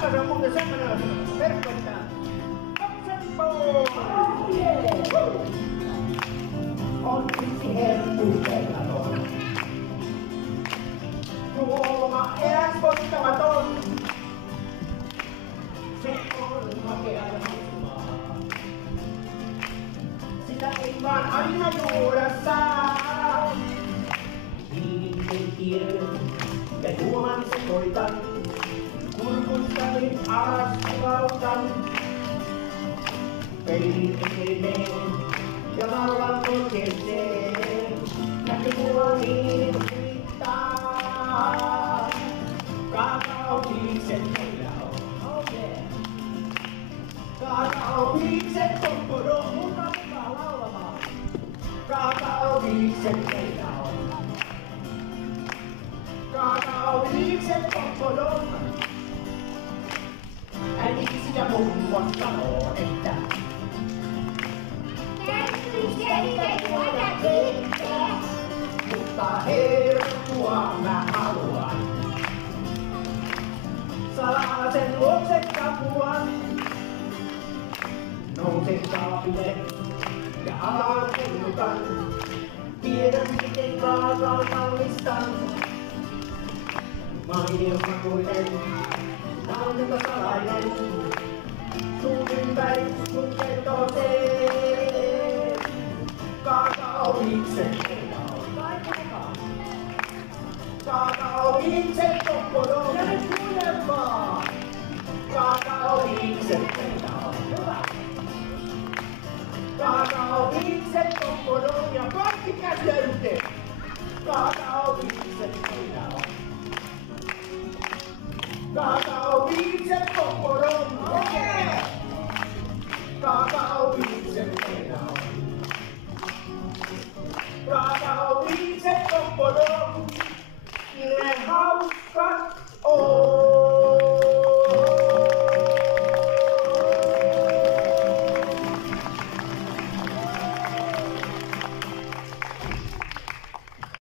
Tämä se on muuten semmoinen verkko, että on yksi herkkuutellaton. Juoma eräs voittamaton. Se on makea ja mahtavaa. Sitä ei vaan aina juoda saa. Viinin tiedon ja juoman sekoitan. Kurkustani alas kuvautan. Pelin eteen ja laulan korkeeseen. Näkyy niin kuittaa. Kaakaoviikset meillä on. Oh yeah. Kaakaoviikset kopporo, mun kannattaa laulamaan. Kaakaoviikset meillä on. Kaakaoviikset kopporo. Äiti sitä mummo sanoo, että mutta herkkua mä haluan. Salasen luokse kapuan. Nousen kaapille ja avaan kennukan. Tiedän miten kaakaan kallistan. Mainion makuinen, nautikas salainen. Suun ympäri sun kertoo sen. Kaakaoviikset meillä on. Kaakaoviikset kopporo ja nyt kuulemaan. Kaakaoviikset meillä on. Hyvä. Kaakaoviikset kopporo ja kaikki käsiä yhteen. Kaakaoviikset meillä on. Kaakaoviikset kopporo